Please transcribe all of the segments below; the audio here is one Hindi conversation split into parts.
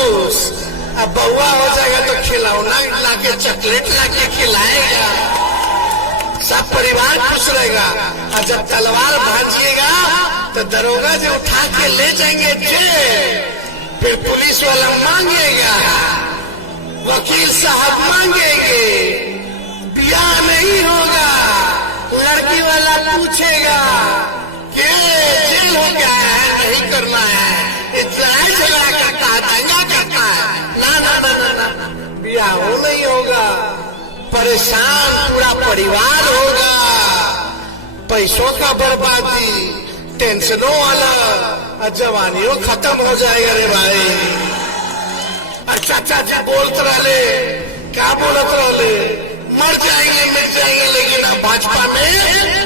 खुश। अब बउआ हो जाएगा तो खिलौना लाके चॉकलेट लाके खिलाएगा, सब परिवार खुश रहेगा। और जब तलवार भांजिएगा तो दरोगा जो उठा के ले जाएंगे जेल, फिर पुलिस वाला मांगेगा, वकील साहब मांगेंगे, ब्याह नहीं होगा, लड़की वाला पूछेगा कि जेल हो गया है, नहीं करना है, लड़ाई झगड़ा करता है, दंगा करता है, ना ना ना ना ना, ब्याह हो नहीं होगा, परेशान पूरा परिवार होगा, पैसों का बर्बादी, टेंशनों वाला, और जवानियों खत्म हो जाएगा रे भाई। अच्छा चाचा बोलते रहे, क्या बोलते रहे, मर जाएंगे मिल जाएंगे, लेकिन हम भाजपा में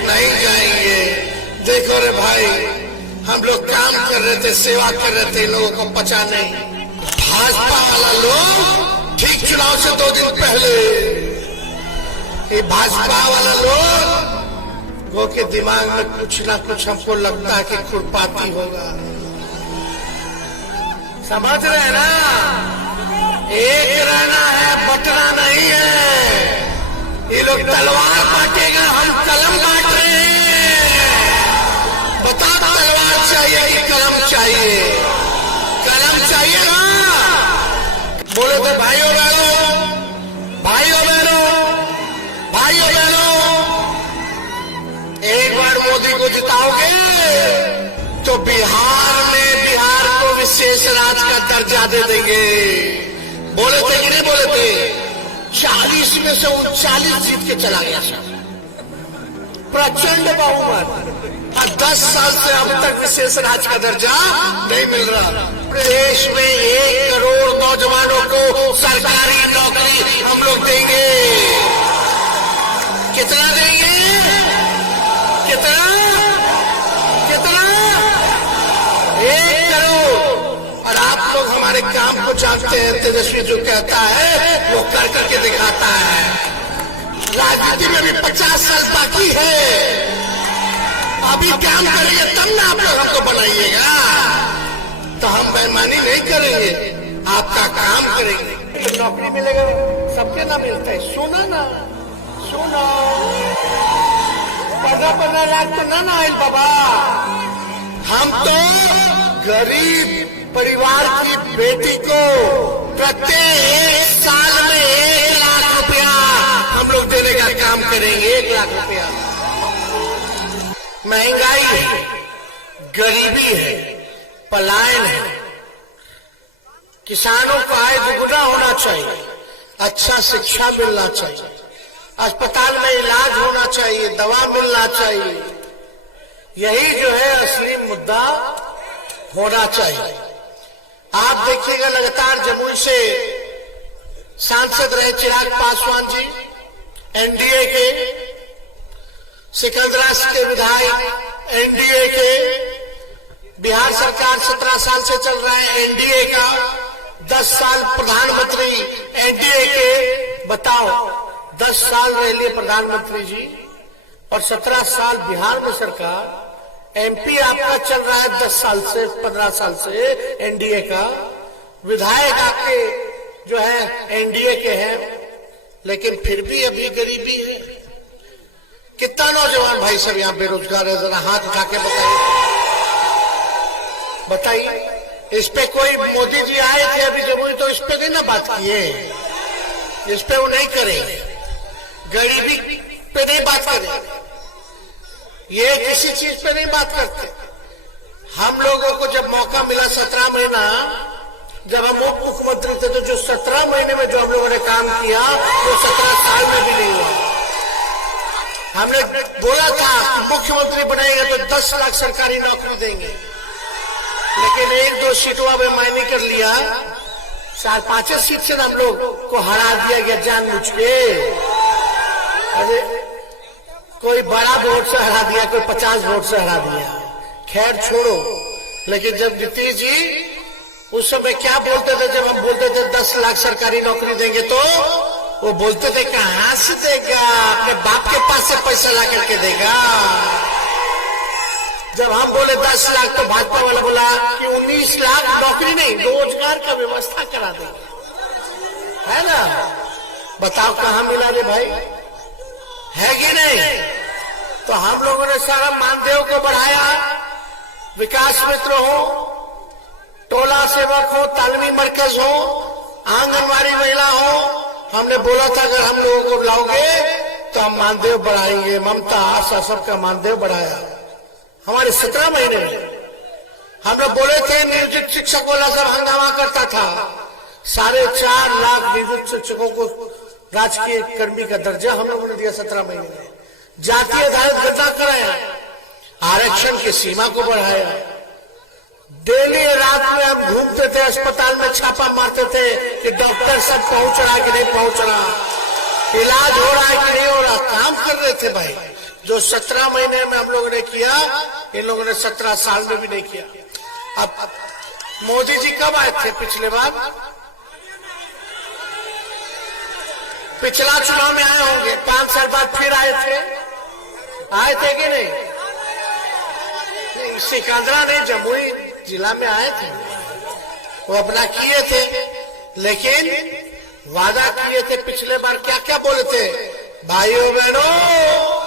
नहीं जाएंगे। देखो रे भाई, हम लोग काम कर रहे थे, सेवा कर रहे थे, लोगों को पचा नहीं। भाजपा वाला लोग ठीक चुनाव से 2 दिन पहले, ये भाजपा वाला लोग वो के दिमाग में कुछ ना कुछ हमको लगता है कि खुरपाती होगा। समझ रहे ना, एक रहना है, बटना नहीं है। ये लोग तलवार बांटेगा, हम कलम बांट रहे हैं। बता, तलवार चाहिए कि कलम चाहिए? कलम चाहिए ना? बोले तो भाइयों बहनों, भाइयों बहनों, भाइयों बहनों, एक बार मोदी को जिताओगे तो बिहार को विशेष राज्य का दर्जा दे देंगे। बोले थे कि नहीं बोले थे? 40 में से 39 जीत के चला गया सर, प्रचंड बहुमत। और 10 साल से अब तक विशेष राज्य का दर्जा नहीं मिल रहा। देश में 1 करोड़ नौजवानों को सरकारी नौकरी हम लोग देंगे। कितना देंगे? कितना? कितना? 1 करोड़। और आप लोग हमारे काम को जानते हैं, तेजस्वी जो कहता है वो कर करके दिखाता है। राजनीति में भी 50 साल बाकी है, अभी काम करेंगे तब ना आप लोग हमको बनाइएगा। तो हम बेईमानी नहीं करेंगे, आपका काम करेंगे। तो नौकरी मिलेगा, सबके ना मिलता है। सुना ना, सुना 15-15 लाख तो ना आयल बाबा। हम तो गरीब परिवार की बेटी को प्रत्येक साल में 1 लाख रुपया हम लोग देने का काम करेंगे। 1 लाख रुपया। महंगाई है, गरीबी है, पलायन है, किसानों का आय दुगुना होना चाहिए, अच्छा शिक्षा मिलना चाहिए, अस्पताल में इलाज होना चाहिए, दवा मिलना चाहिए। यही जो है असली मुद्दा होना चाहिए। आप देखिएगा लगातार जमुई से सांसद रहे चिराग पासवान जी, एनडीए के, सिकंदराबाद के विधायक एनडीए के, बिहार सरकार 17 साल से चल रहा है एनडीए का, 10 साल प्रधानमंत्री एनडीए के। बताओ, 10 साल रह लिए प्रधानमंत्री जी और 17 साल बिहार में सरकार। एमपी आपका चल रहा है 10 साल से, 15 साल से एनडीए का। विधायक आपके जो है एनडीए के हैं, लेकिन फिर भी अभी गरीबी है। कितना नौजवान भाई सब यहाँ बेरोजगार है? जरा हाथ उठा के बताइए। इस पे कोई मोदी जी आए थे अभी जमुई, तो इस पे नहीं ना बात किए, इस पे वो नहीं करेंगे, गरीबी पे नहीं बात करेंगे, ये किसी चीज पे नहीं बात करते। हम लोगों को जब मौका मिला 17 महीना, जब हम उप मुख्यमंत्री थे, तो जो 17 महीने में जो हम लोगों ने काम किया वो 17 साल में भी नहीं हुआ। हमने बोला था मुख्यमंत्री बनाएगा तो 10 लाख सरकारी नौकरी देंगे, लेकिन 1-2 सीटों में मायने कर लिया। 4-5 सीट से हम लोग को हरा दिया गया जानबूझ के। अरे कोई बड़ा वोट से हरा दिया, कोई 50 वोट से हरा दिया, खैर छोड़ो। लेकिन जब नीतीश जी उस समय क्या बोलते थे, जब हम बोलते थे 10 लाख सरकारी नौकरी देंगे, तो वो बोलते थे कहां से देगा, अपने बाप के पास से पैसा ला करके देगा। जब हम बोले 10 लाख तो भाजपा वाला बोला कि 19 लाख नौकरी नहीं रोजगार का व्यवस्था करा देंगे, है ना। बताओ कहां मिला रे भाई, है कि नहीं। तो हम लोगों ने सारा मानदेय को बढ़ाया, विकास मित्र हो, टोला सेवक हो, तालमी मरकज हो, आंगनबाड़ी महिला हो, हमने बोला था अगर हम लोगों को लाओगे तो हम मानदेय बढ़ाएंगे। ममता आशा सबका मानदेय बढ़ाया हमारे 17 महीने में। हम लोग बोले थे नियोजित शिक्षक वाला सब हंगामा करता था, 4.5 लाख नियोजित शिक्षकों को राजकीय कर्मी का दर्जा हम लोगों ने दिया 17 महीने में। जातीय आधारित गद्दा कराया, आरक्षण की सीमा को बढ़ाया। डेली रात में हम घूमते थे, अस्पताल में छापा मारते थे कि डॉक्टर सब पहुंच रहा कि नहीं पहुंच रहा, इलाज हो रहा है कि नहीं हो रहा। काम कर रहे थे भाई, जो 17 महीने में हम लोगों ने किया, इन लोगों ने 17 साल में भी नहीं किया। अब मोदी जी कब आए थे पिछले बार, पिछला चुनाव में आए होंगे, 5 साल बाद फिर आए थे कि नहीं। सिकंदरा नहीं, जमुई जिला में आए थे, वो अपना किए थे, लेकिन वादा किए थे पिछले बार। क्या क्या बोले थे, भाइयों बहनों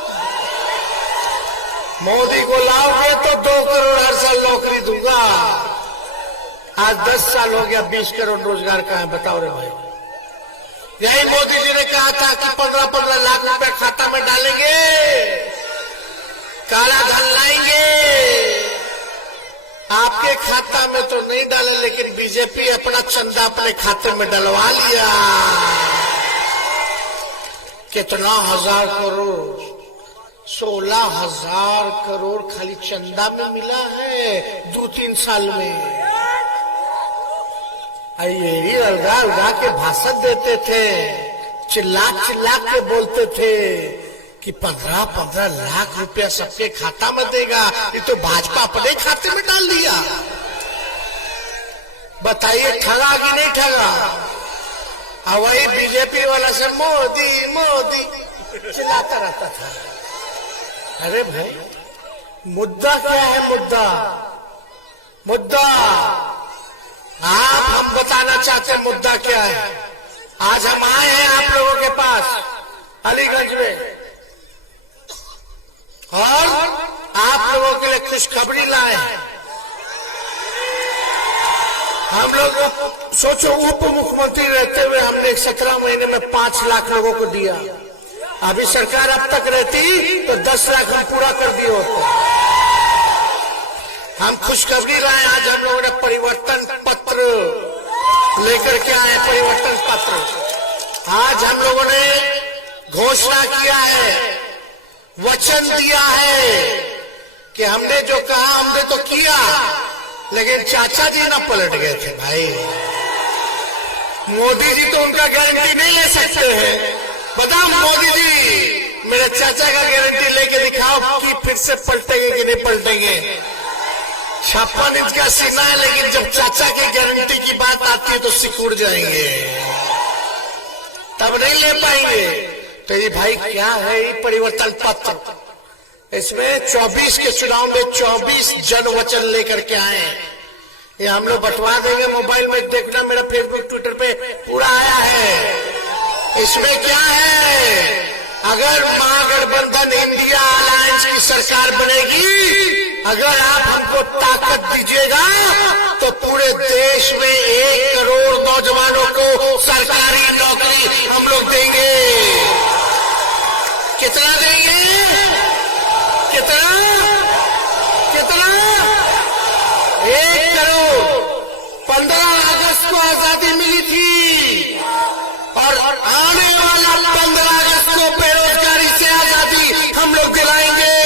मोदी को लाओगे तो 2 करोड़ हर साल नौकरी दूंगा। आज 10 साल हो गया, 20 करोड़ रोजगार कहाँ है बताओ रे भाई। यही मोदी जी ने कहा था कि 15-15 लाख रुपए खाता में डालेंगे, काला धन लाएंगे। आपके खाता में तो नहीं डाले, लेकिन बीजेपी अपना चंदा अपने खाते में डलवा लिया। कितना 1000 करोड़, 16,000 करोड़ खाली चंदा में मिला है 2-3 साल में। यही अलगा के भाषण देते थे, चिल्ला के बोलते थे कि 15-15 लाख रुपया सबके खाता में देगा। ये तो भाजपा अपने खाते में डाल दिया। बताइए ठगा कि नहीं ठगा। और वही बीजेपी वाला से मोदी मोदी चिल्लाता रहता था। अरे भाई मुद्दा क्या है, मुद्दा हम बताना चाहते हैं मुद्दा क्या है। आज हम आए हैं आप लोगों के पास अलीगंज में, और आप लोगों के लिए खुशखबरी लाए हैं। हम लोग सोचो, उप मुख्यमंत्री रहते हुए हमने 17 महीने में 5 लाख लोगों को दिया। अभी सरकार अब तक रहती तो 10 लाख हम पूरा कर दिए होते। हम खुशखबरी लाए, आज हम लोगों ने परिवर्तन पत्र लेकर के आए। परिवर्तन पत्र आज हम लोगों ने घोषणा किया है, वचन दिया है कि हमने जो कहा हमने तो किया, लेकिन चाचा जी ना पलट गए थे भाई। मोदी जी तो उनका गारंटी नहीं ले सकते हैं। बताओ मोदी जी मेरे चाचा का गारंटी लेके दिखाओ कि फिर से पलटेंगे कि नहीं पलटेंगे। 56 इंच का सीना है, लेकिन जब चाचा की गारंटी की बात आती है तो सिकुड़ जाएंगे, तब नहीं ले पाएंगे। तो ये भाई क्या है ये परिवर्तन पत्र, इसमें 24 के चुनाव में 24 जन वचन लेकर के आए। ये हम लोग बंटवा देंगे, मोबाइल में देखना, मेरा फेसबुक ट्विटर पे पूरा आया है। इसमें क्या है, अगर महागठबंधन इंडिया अलायंस की सरकार बनेगी, अगर आप हमको ताकत दीजिएगा तो पूरे देश में 1 करोड़ नौजवानों को सरकारी नौकरी हम लोग देंगे। कितना देंगे, कितना 1 करोड़। 15 अगस्त को आजादी मिली थी, और आने वाला 15 अगस्त को बेरोजगारी से आजादी हम लोग दिलाएंगे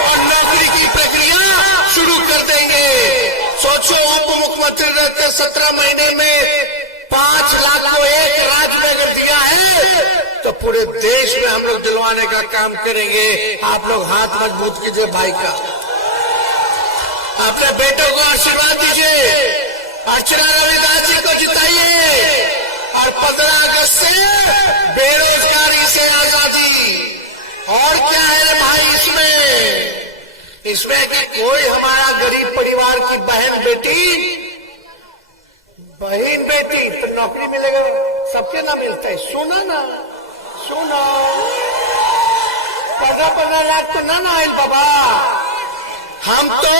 और नौकरी की प्रक्रिया शुरू कर देंगे। सोचो, उप मुख्यमंत्री रहते 17 महीने में 5 लाख को एक राज्य में अगर दिया है तो पूरे देश में हम लोग दिलवाने का काम करेंगे। आप लोग हाथ मजबूत कीजिए भाई का, अपने बेटों को आशीर्वाद दीजिए, अर्चना रविदास जी को जिताइए, और 15 अगस्त से बेरोजगारी से आजादी। और क्या है भाई, इसमें कि कोई हमारा गरीब परिवार की बहन बेटी तो नौकरी मिलेगा, सबके ना मिलता है। सुना ना, सुना 15 लाख तो ना आयल बाबा। हम तो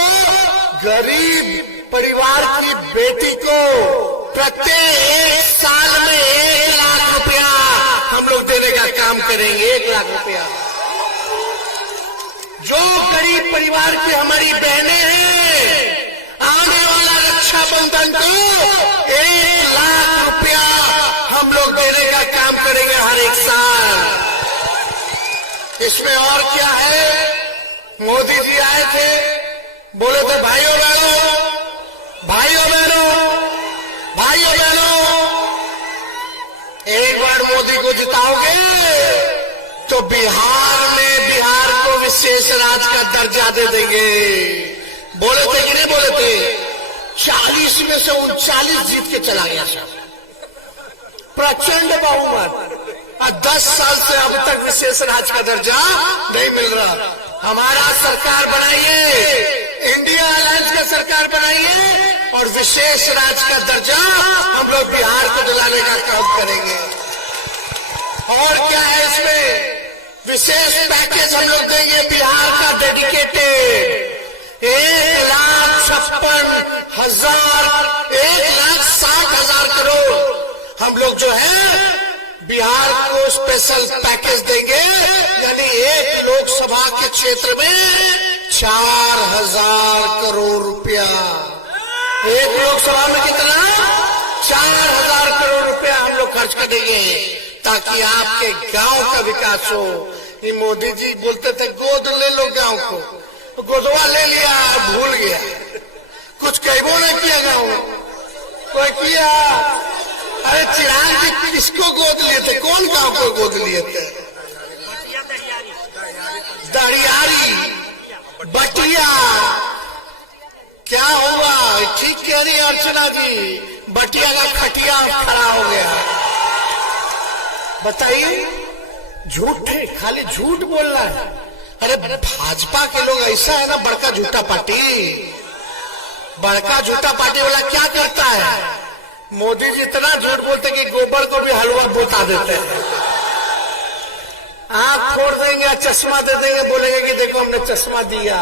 गरीब परिवार की बेटी को प्रत्येक साल में 1 लाख रुपया हम लोग देने का काम करेंगे। 1 लाख रुपया जो गरीब परिवार की हमारी बहनें हैं, आने वाला रक्षाबंधन को 1 लाख रुपया हम लोग देने का काम करेंगे हर एक साल। इसमें और क्या है, मोदी जी आए थे, बोले थे भाइयों बहनों, एक बार मोदी को जिताओगे तो बिहार को विशेष राज्य का दर्जा दे देंगे। बोले थे कि नहीं बोले थे? 40 में से 39 जीत के चला गया सब, प्रचंड बहुमत। और 10 साल से अब तक विशेष राज्य का दर्जा नहीं मिल रहा। हमारा सरकार बनाइए, इंडिया अलायंस का सरकार बनाइए और विशेष राज्य का दर्जा हम लोग बिहार को दिलाने का काम करेंगे। और क्या है इसमें? विशेष पैकेज हम लोग देंगे बिहार का डेडिकेटेड 1,60,000 करोड़ हम लोग जो है बिहार को स्पेशल पैकेज देंगे। यानी एक लोकसभा के क्षेत्र में 4,000 करोड़ रुपया। एक लोकसभा में कितना? 4,000 करोड़ रुपया हम लोग खर्च कर देंगे ताकि आपके गांव का विकास हो। ये मोदी जी बोलते थे गोद ले लो गांव को, गोदवा ले लिया, भूल गया, कुछ कहबो नहीं किया गांव कोई किया। अरे चिराग जी किसको गोद लिए थे? कौन गांव को गोद लिए थे? दरियारी, बटिया। क्या हुआ? ठीक कह रही अर्चना जी, बटिया का खटिया खड़ा हो गया। बताइए, झूठे, खाली झूठ बोलना है। अरे भाजपा के लोग ऐसा है ना, बड़का झूठा पार्टी वाला क्या करता है? मोदी जी इतना झूठ बोलते कि गोबर को भी हलवा बोता देते हैं। आंख फोड़ देंगे, चश्मा दे देंगे, बोलेंगे कि देखो हमने चश्मा दिया।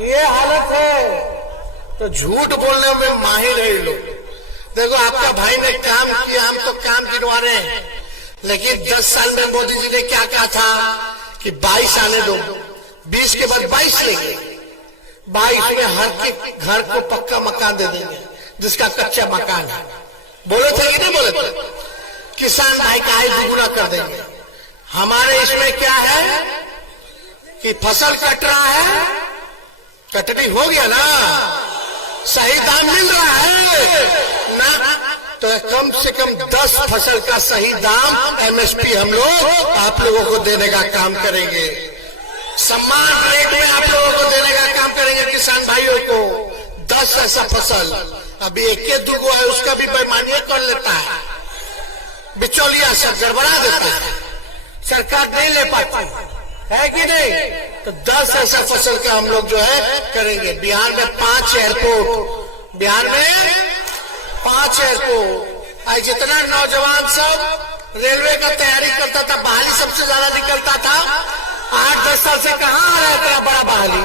ये हालत है। तो झूठ बोलने में माहिर है ये लोग। देखो आपका भाई ने काम किया, हम तो काम गिनवा रहे हैं, लेकिन 10 साल में मोदी जी ने क्या कहा था कि 22 आने दो, 20 के बाद 22 लेंगे, 22 में हर के घर को पक्का मकान दे देंगे जिसका कच्चा मकान है। बोले थे कि नहीं बोले थे? किसान आय का आय दुगुना कर देंगे। हमारे इसमें क्या है कि फसल कट रहा है, कटनी हो गया ना, सही दाम मिल रहा है ना, तो कम से कम 10 फसल का सही दाम एमएसपी हम लोग आप लोगों को देने का काम करेंगे। सम्मान रेट में आप लोगों को देने का काम करेंगे। किसान भाइयों को 10 ऐसा फसल, अभी 1-2 है उसका भी बेईमानी कर लेता है, बिचौलिया सब गड़बड़ा देता है, सरकार नहीं ले पाती है कि नहीं। तो 10 ऐसा फसल का हम लोग जो है करेंगे। बिहार में 5 एयरपोर्ट, आज जितना नौजवान सब रेलवे का तैयारी करता था, बहाली सबसे ज्यादा निकलता था। 8-10 साल से कहाँ आ रहा है इतना बड़ा बहाली?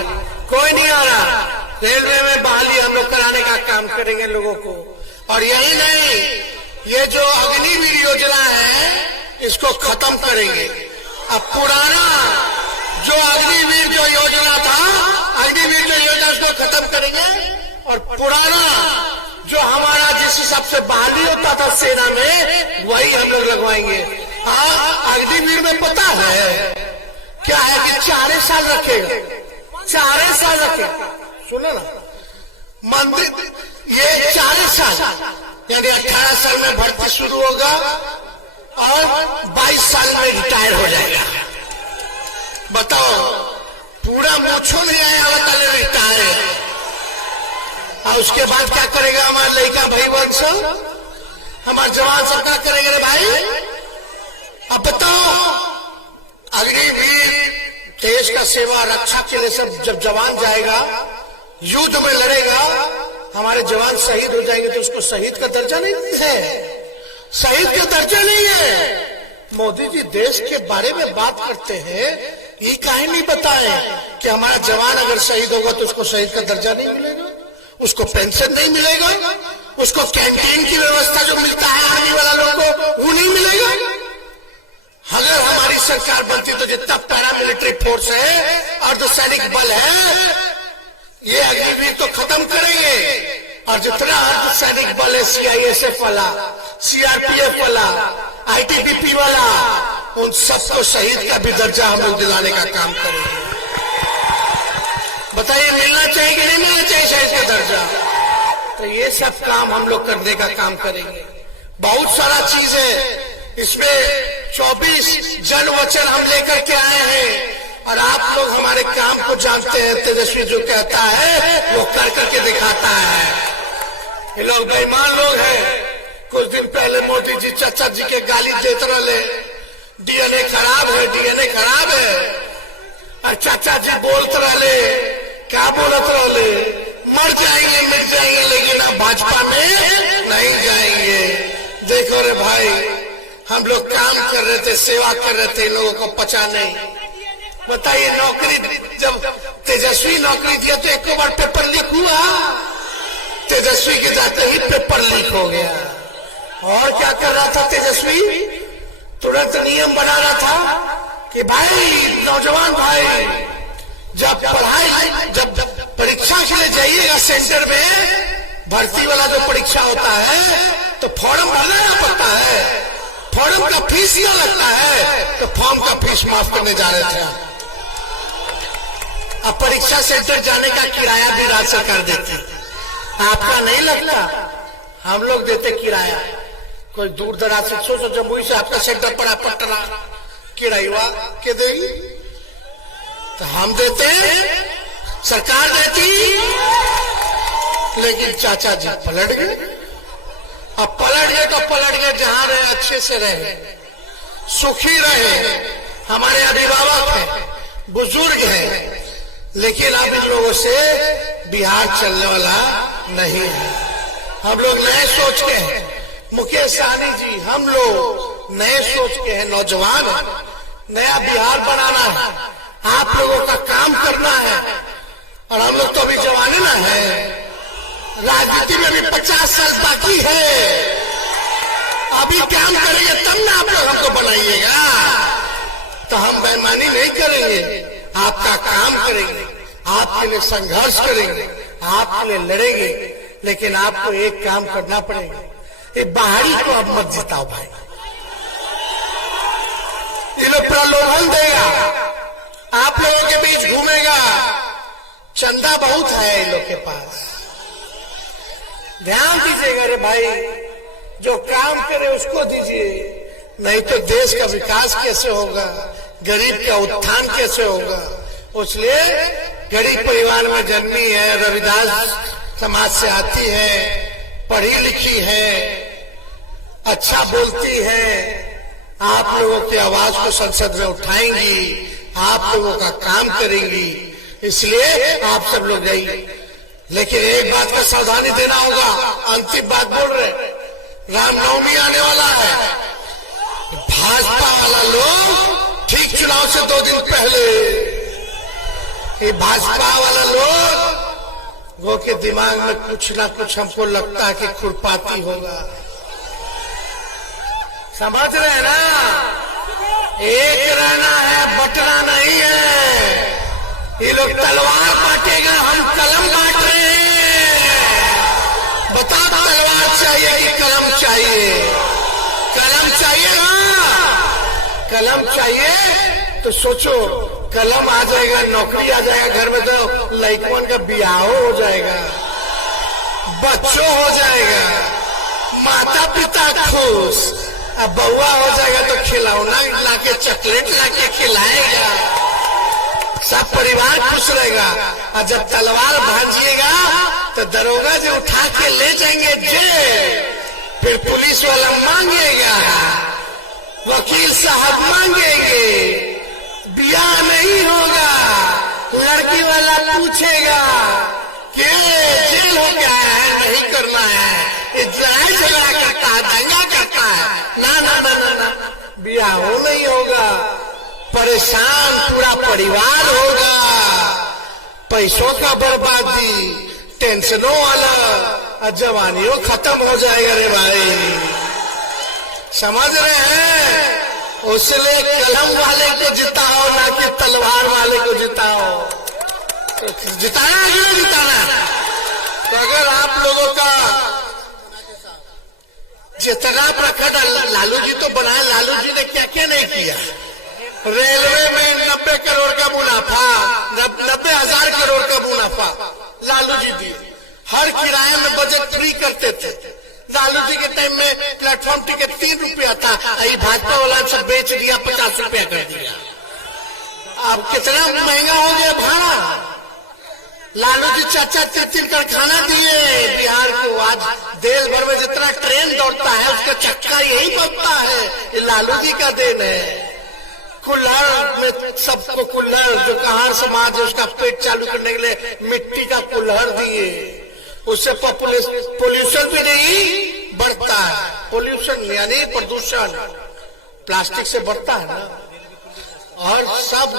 कोई नहीं आ रहा। रेलवे में बहाली हम लोग कराने का काम करेंगे लोगों को। और यही नहीं, ये जो अग्निवीर योजना है इसको खत्म करेंगे। अब पुराना जो अग्निवीर जो योजना उसको खत्म करेंगे और पुराना जो हमारा जिस हिसाब से बहाली होता था सेना में, वही हम लोग लगवाएंगे। अग्निवीर में पता है क्या है कि 4 साल रखेगा, 4 साल रखेगा। सुनो ना, मंदिर ये 4 साल यानी 18 साल में भर्ती शुरू होगा और 22 साल में रिटायर हो जाएगा। बताओ, पूरा मूछो नहीं आया वाला रिटायर। और उसके बाद क्या करेगा हमारा लड़का भाई वंश, हमारे जवान सब क्या करेंगे रे भाई? अब बताओ, अग्निवीर देश का सेवा रक्षा के लिए सब जब जवान जाएगा, युद्ध में लड़ेगा, हमारे जवान शहीद हो जाएंगे तो उसको शहीद का दर्जा नहीं है, शहीद का दर्जा नहीं है। मोदी जी देश के बारे में बात करते हैं, ये काहे नहीं बताए कि हमारा जवान अगर शहीद होगा तो उसको शहीद का दर्जा नहीं मिलेगा, उसको पेंशन नहीं मिलेगा, उसको कैंटीन की व्यवस्था जो मिलता है आर्मी वाला लोगों को वो नहीं मिलेगा। अगर हमारी सरकार बनती तो जितना पैरामिलिट्री फोर्स है और जो सैनिक बल है ये अग्निवीर तो खत्म करेंगे, और जितना अर्धसैनिक बल है सीआईएसएफ वाला, सीआरपीएफ वाला, आईटीबीपी वाला, उन सबको शहीद का भी दर्जा हम लोग दिलाने का काम करेंगे। बताइए मिलना चाहिए कि नहीं मिलना चाहिए शहीद का दर्जा? तो ये सब काम हम लोग करने का काम करेंगे। बहुत सारा चीज है इसमें, 24 जन वचन हम लेकर के आए हैं और आप लोग हमारे काम को जानते हैं। तेजस्वी जो कहता है वो कर करके दिखाता है। ये लोग बेईमान लोग हैं। कुछ दिन पहले मोदी जी चाचा जी के गाली देते रहे, डीएनए खराब है, डीएनए खराब है, और चाचा जी बोलते रहे, क्या बोलते रहे, मर जाएंगे मिट जाएंगे लेकिन अब भाजपा में नहीं जाएंगे। देखो रे भाई, हम लोग काम कर रहे थे, सेवा कर रहे थे, लोगों को पचा नहीं। बताइए नौकरी जब तेजस्वी नौकरी दिया तो एक बार पेपर लीक हुआ, तेजस्वी के जाते ही पेपर लीक हो गया। और क्या कर रहा था तेजस्वी? तुरंत नियम बना रहा था कि भाई नौजवान भाई जब परीक्षा के लिए जाइएगा सेंटर में, भर्ती वाला जो परीक्षा होता है तो फॉर्म भरना पड़ता है, फॉर्म का फीस क्या लगता है, तो फॉर्म का फीस माफ करने जा रहे थे। अब परीक्षा सेंटर जाने का किराया भी राज्य सरकार देती, आपका नहीं लगता, हम लोग देते किराया। कोई दूर दराज से सोचो जमुई से आपका सेंटर पड़ा पटना, किराया के देगी तो हम देते, सरकार देती। लेकिन चाचा जी पलट गए। अब पलट गए तो पलट गए, जहां रहे अच्छे से रहे, सुखी रहे, हमारे अभिभावक हैं, बुजुर्ग हैं, लेकिन अब इन लोगों से बिहार चलने वाला नहीं है। हम लोग नए सोच के हैं, मुकेश सहनी जी, हम लोग नए सोच के हैं, नौजवान है, नया बिहार बनाना है, आप लोगों का काम करना है। और हम लोग तो अभी जवाने ना है, राजनीति में भी 50 साल बाकी है, अभी काम करेंगे तब ना आप लोग हमको बनाइएगा। तो हम बेईमानी नहीं करेंगे, आपका काम करेंगे, आपके लिए संघर्ष करेंगे, आपके लिए लड़ेंगे, लेकिन आपको एक काम करना पड़ेगा, ये बाहरी को अब मत जिताओ भाई। ये लोग प्रलोभन देगा, आप लोगों के बीच घूमेगा, चंदा बहुत है इन लोग के पास, ध्यान दीजिएगा रे भाई, जो काम करे उसको दीजिए, नहीं तो देश का विकास कैसे होगा, गरीब का उत्थान कैसे होगा। इसलिए गरीब परिवार में जन्मी है, रविदास समाज से आती है, पढ़ी लिखी है, अच्छा बोलती है, आप लोगों की आवाज को संसद में उठाएंगी, आप लोगों का काम करेंगी, इसलिए आप सब लोग जाइए। लेकिन एक बात का सावधानी देना होगा, अंतिम बात बोल रहे, रामनवमी आने वाला है, भाजपा वाला लोग ठीक चुनाव से 2 दिन पहले ये भाजपा वाला लोग वो के दिमाग में कुछ ना कुछ हमको लगता है कि खुरपाती होगा, समझ रहे ना, एक रहना है, बटना नहीं है। ये लोग तलवार बांटेगा, हम कलम बांट रहे हैं। बताओ तलवार चाहिए कि कलम चाहिए? कलम चाहिए ना, कलम चाहिए तो सोचो, कलम आ जाएगा, नौकरी आ जाएगा घर में, तो लड़कों का ब्याह हो जाएगा, बच्चों हो जाएगा, माता पिता खुश, अब बउआ हो जाएगा तो खिलौना लाके चॉकलेट लाके खिलाएगा, सब परिवार खुश रहेगा। और जब तलवार भांजिएगा तो दरोगा जो उठा के ले जाएंगे जेल, फिर पुलिस वाला मांगेगा, वकील साहब मांगेंगे, ब्याह नहीं होगा, पार्टी वाला पूछेगा कि जेल हो गया है, नहीं करना है, ये लड़ाई झगड़ा करता है, दंगा करता है, ना ना ना ना ना, ब्याह हो नहीं होगा, परेशान पूरा परिवार होगा, पैसों का बर्बादी, टेंशनों वाला, और जवानियों खत्म हो जाएगा रे भाई। समझ रहे हैं? उसलिए कलम वाले को जिताओ, ना कि तलवार वाले को जिताओ। जिताना है कि नहीं जिताना? तो अगर आप लोगों का जितना प्रखंड, लालू जी तो बनाए, लालू जी ने क्या क्या नहीं किया। रेलवे में 90 करोड़ का मुनाफा, 90,000 करोड़ का मुनाफा लालू जी दिए। हर किराए में बजट फ्री करते थे। लालू जी के टाइम में प्लेटफॉर्म टिकट 3 रुपया था, भाजपा वाला सब बेच दिया, 50 रुपया कर दिया। अब कितना महंगा हो गया भाड़ा। लालू जी 4-4 कारखाना दिए बिहार को। आज देश भर में जितना ट्रेन दौड़ता है उसका चक्का यही बनता है, ये लालू जी का देन है। कुल्हड़ में सबको कुल्हड़, जो कहार समाज है उसका पेट चालू करने के लिए मिट्टी का कुल्हड़ दिए। उससे पोल्यूशन भी नहीं बढ़ता है। पोल्यूशन यानी प्रदूषण प्लास्टिक से बढ़ता है ना। और सब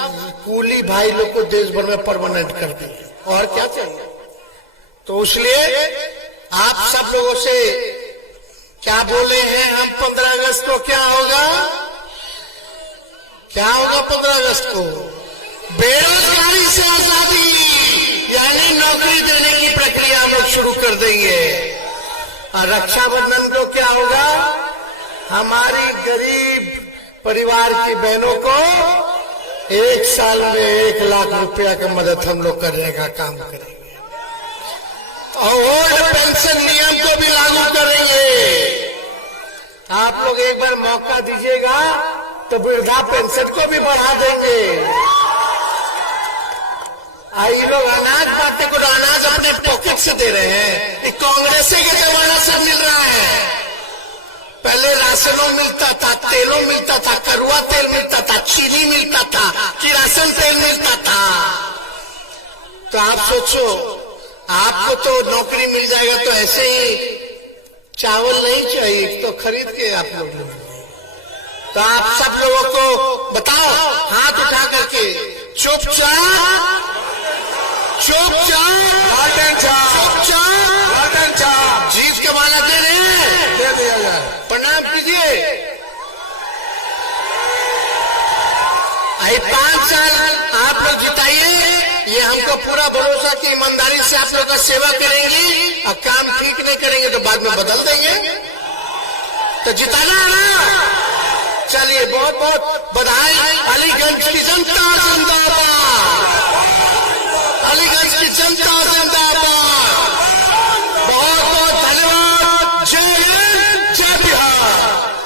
कूली भाई लोग को देश भर में परमानेंट कर दिए, और क्या चाहिए। तो इसलिए आप सब लोगों से क्या बोले हैं हम, 15 अगस्त को क्या होगा, क्या होगा 15 अगस्त को? बेरोजगारी से आजादी, यानी नौकरी देने की प्रक्रिया हम लोग शुरू कर देंगे। और रक्षाबंधन को क्या होगा? हमारी गरीब परिवार की बहनों को 1 साल में 1 लाख रुपया का मदद हम लोग करने का काम करेंगे। और ओल्ड पेंशन नियम को भी लागू करेंगे। आप लोग एक बार मौका दीजिएगा तो वृद्धा पेंशन को भी बढ़ा देंगे। ये लोग अनाज बांटने को, अनाज अपने पॉकेट से दे रहे हैं। कांग्रेस के जमाना से मिल रहा है। पहले राशनों मिलता था, तेलों मिलता था, करुआ तेल मिलता था, चीनी मिलता था, किरासन तेल मिलता था। तो आप सोचो, आपको तो नौकरी मिल जाएगा तो ऐसे ही चावल नहीं चाहिए तो खरीद के आप लोग ले। तो आप सब लोगों को बताओ, हाथ उठा करके चुपचाप जीव के माला दे रहे हैं, दे दिया जाए। प्रणाम कीजिए। 5 साल आप लोग जिताइए, ये हमको पूरा भरोसा कि ईमानदारी से आप लोग का सेवा करेंगे। और काम ठीक नहीं करेंगे तो बाद में बदल देंगे। तो जिताना है ना। चलिए, बहुत बहुत बधाई। अलीगंज की जनता जिंदाबाद, अलीगंज की जनता